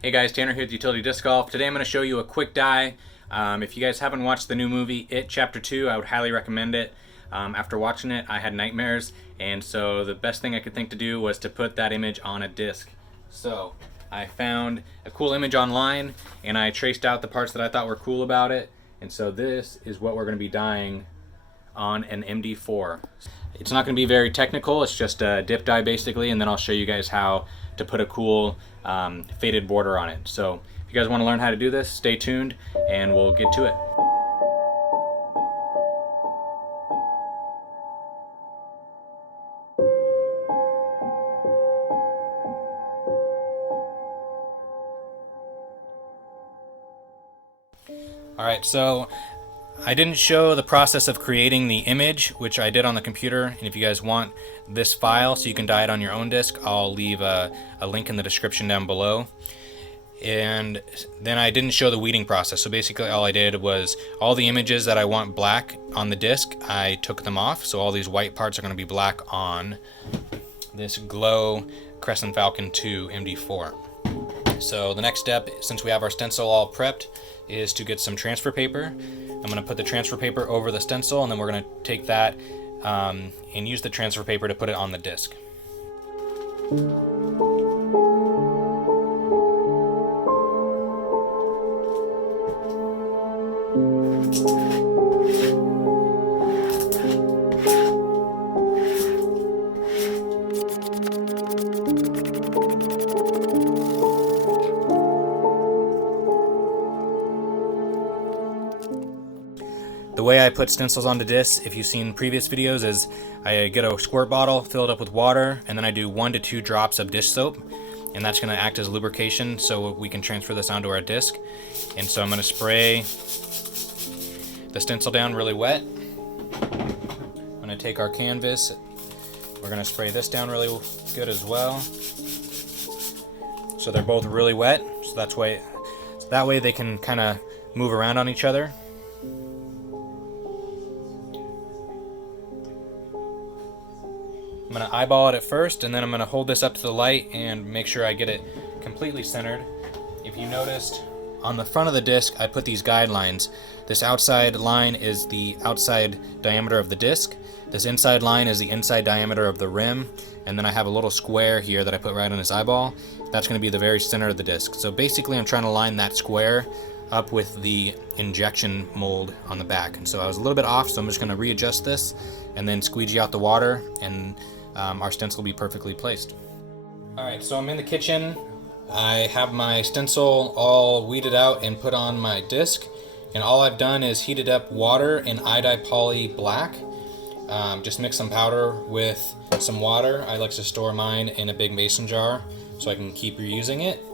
Hey guys, Tanner here with Utility Disc Golf. Today I'm going to show you a quick die. If you guys haven't watched the new movie, It Chapter 2, I would highly recommend it. After watching it, I had nightmares, and so the best thing I could think to do was to put that image on a disc. So I found a cool image online, and I traced out the parts that I thought were cool about it, and so this is what we're going to be dyeing on an MD4. It's not going to be very technical, it's just a dip dye basically, and then I'll show you guys how to put a cool faded border on it. So if you guys want to learn how to do this, stay tuned and we'll get to it. Alright, so I didn't show the process of creating the image, which I did on the computer, and if you guys want this file so you can dye it on your own disc, I'll leave a link in the description down below. And then I didn't show the weeding process, so basically all I did was all the images that I want black on the disc, I took them off, so all these white parts are going to be black on this Glow Crescent Falcon 2 MD4. So the next step, since we have our stencil all prepped, is to get some transfer paper. I'm going to put the transfer paper over the stencil, and then we're going to take that and use the transfer paper to put it on the disc. The way I put stencils onto discs, if you've seen previous videos, is I get a squirt bottle, fill it up with water, and then I do 1 to 2 drops of dish soap, and that's going to act as lubrication so we can transfer this onto our disc. And so I'm going to spray the stencil down really wet. I'm going to take our canvas, we're going to spray this down really good as well. So they're both really wet, so that way they can kind of move around on each other. I'm going to eyeball it at first, and then I'm going to hold this up to the light and make sure I get it completely centered. If you noticed, on the front of the disc I put these guidelines. This outside line is the outside diameter of the disc, this inside line is the inside diameter of the rim, and then I have a little square here that I put right on his eyeball. That's going to be the very center of the disc. So basically I'm trying to line that square up with the injection mold on the back. And so I was a little bit off, so I'm just going to readjust this and then squeegee out the water, and our stencil will be perfectly placed. Alright, so I'm in the kitchen. I have my stencil all weeded out and put on my disc, and all I've done is heated up water and Idye Poly Black. Just mix some powder with some water. I like to store mine in a big mason jar so I can keep reusing it.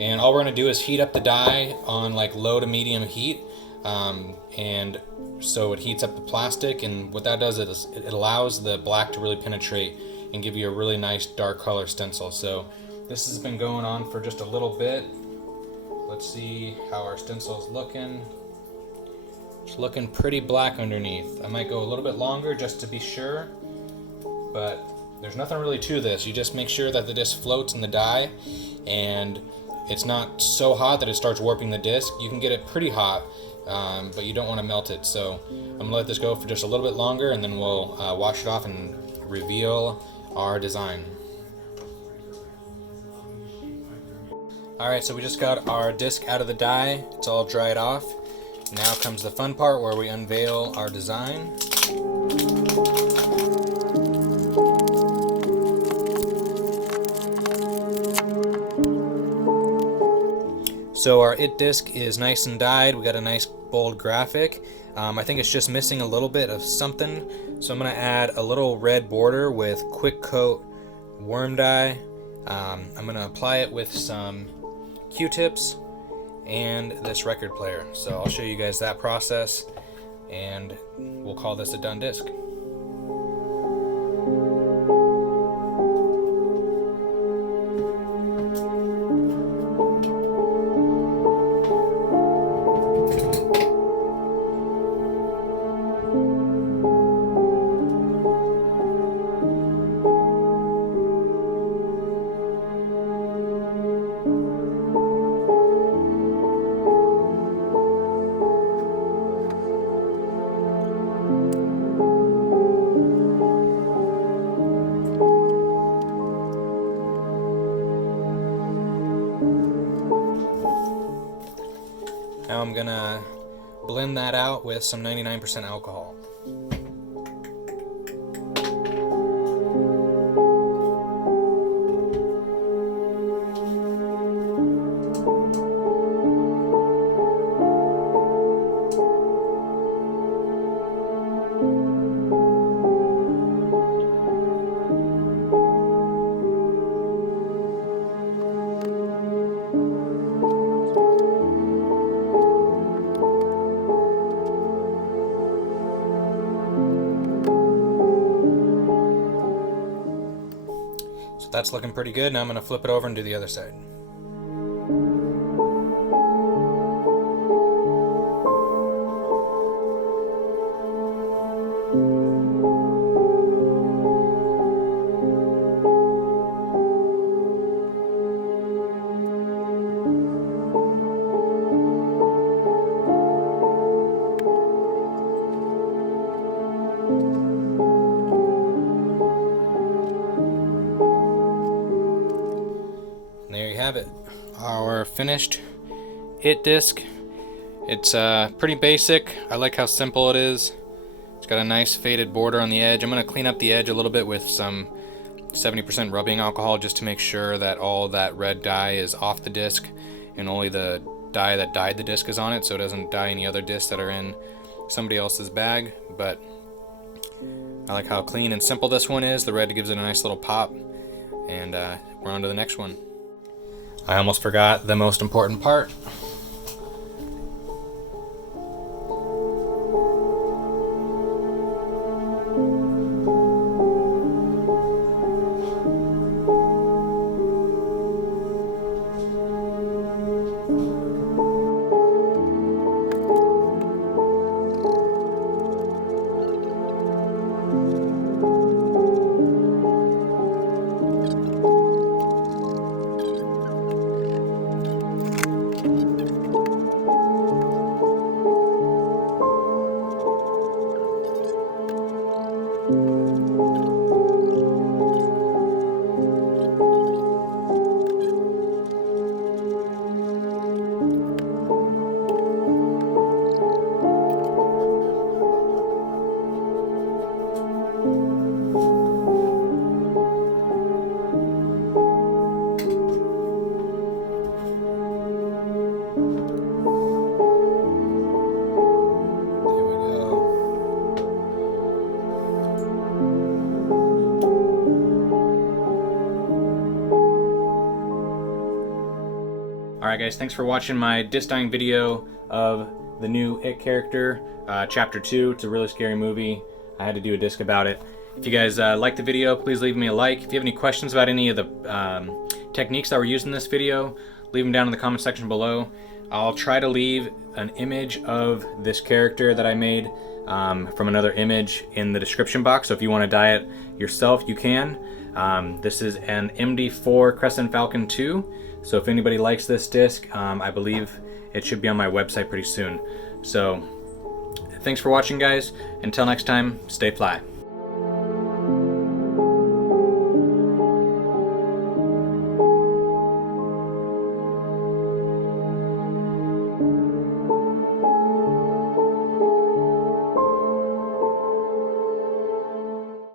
And all we're going to do is heat up the dye on like low to medium heat, and so it heats up the plastic, and what that does is it allows the black to really penetrate and give you a really nice dark color stencil. So this has been going on for just a little bit. Let's see how our stencil is looking. It's looking pretty black underneath. I might go a little bit longer just to be sure, but there's nothing really to this. You just make sure that the disc floats in the dye, and it's not so hot that it starts warping the disc. You can get it pretty hot, but you don't want to melt it. So I'm going to let this go for just a little bit longer, and then we'll wash it off and reveal our design. Alright, so we just got our disc out of the dye. It's all dried off. Now comes the fun part where we unveil our design. So our It disc is nice and dyed. We got a nice bold graphic. I think it's just missing a little bit of something. So I'm going to add a little red border with Quick Coat worm dye. I'm going to apply it with some Q-tips and this record player. So I'll show you guys that process, and we'll call this a done disc. Now I'm gonna blend that out with some 99% alcohol. So that's looking pretty good. Now I'm going to flip it over and do the other side. There you have it, our finished It disc. It's pretty basic. I like how simple it is. It's got a nice faded border on the edge. I'm going to clean up the edge a little bit with some 70% rubbing alcohol just to make sure that all that red dye is off the disc and only the dye that dyed the disc is on it, so it doesn't dye any other discs that are in somebody else's bag. But I like how clean and simple this one is. The red gives it a nice little pop, and we're on to the next one. I almost forgot the most important part. Alright guys, thanks for watching my disc dyeing video of the new It character, Chapter 2. It's a really scary movie. I had to do a disc about it. If you guys liked the video, please leave me a like. If you have any questions about any of the techniques that were used in this video, leave them down in the comment section below. I'll try to leave an image of this character that I made from another image in the description box, so if you want to dye it yourself, you can. This is an MD4 Crescent Falcon 2. So if anybody likes this disc, I believe it should be on my website pretty soon. So thanks for watching guys. Until next time, stay fly.